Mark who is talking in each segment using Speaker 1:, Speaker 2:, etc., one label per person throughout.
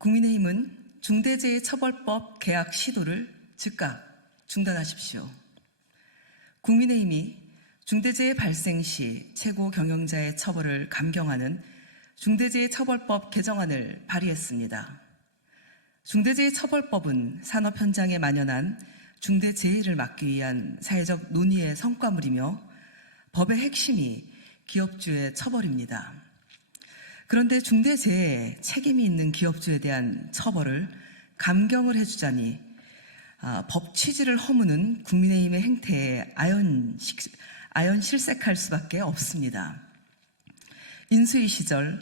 Speaker 1: 국민의힘은 중대재해처벌법 개학 시도를 즉각 중단하십시오. 국민의힘이 중대재해 발생 시 최고 경영자의 처벌을 감경하는 중대재해처벌법 개정안을 발의했습니다. 중대재해처벌법은 산업 현장에 만연한 중대재해를 막기 위한 사회적 논의의 성과물이며 법의 핵심이 기업주의 처벌입니다. 그런데 중대재해에 책임이 있는 기업주에 대한 처벌을 감경을 해주자니 아, 법 취지를 허무는 국민의힘의 행태에 아연, 식- 아연 실색할 수밖에 없습니다. 인수위 시절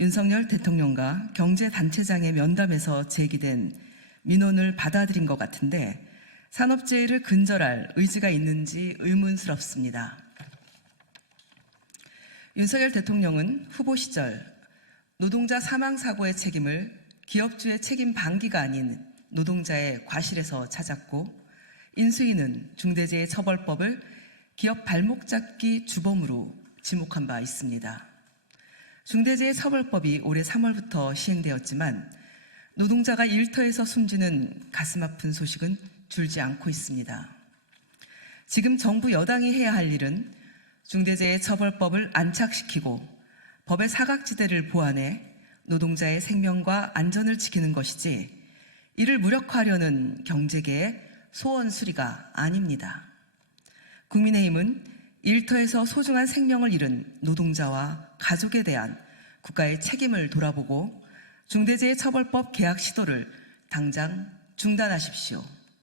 Speaker 1: 윤석열 대통령과 경제단체장의 면담에서 제기된 민원을 받아들인 것 같은데 산업재해를 근절할 의지가 있는지 의문스럽습니다. 윤석열 대통령은 후보 시절 노동자 사망 사고의 책임을 기업주의 책임 방기가 아닌 노동자의 과실에서 찾았고 인수위는 중대재해 처벌법을 기업 발목 잡기 주범으로 지목한 바 있습니다. 중대재해 처벌법이 올해 3월부터 시행되었지만 노동자가 일터에서 숨지는 가슴 아픈 소식은 줄지 않고 있습니다. 지금 정부 여당이 해야 할 일은 중대재해 처벌법을 안착시키고 법의 사각지대를 보완해 노동자의 생명과 안전을 지키는 것이지 이를 무력화하려는 경제계의 소원 수리가 아닙니다. 국민의힘은 일터에서 소중한 생명을 잃은 노동자와 가족에 대한 국가의 책임을 돌아보고 중대재해처벌법 개학 시도를 당장 중단하십시오.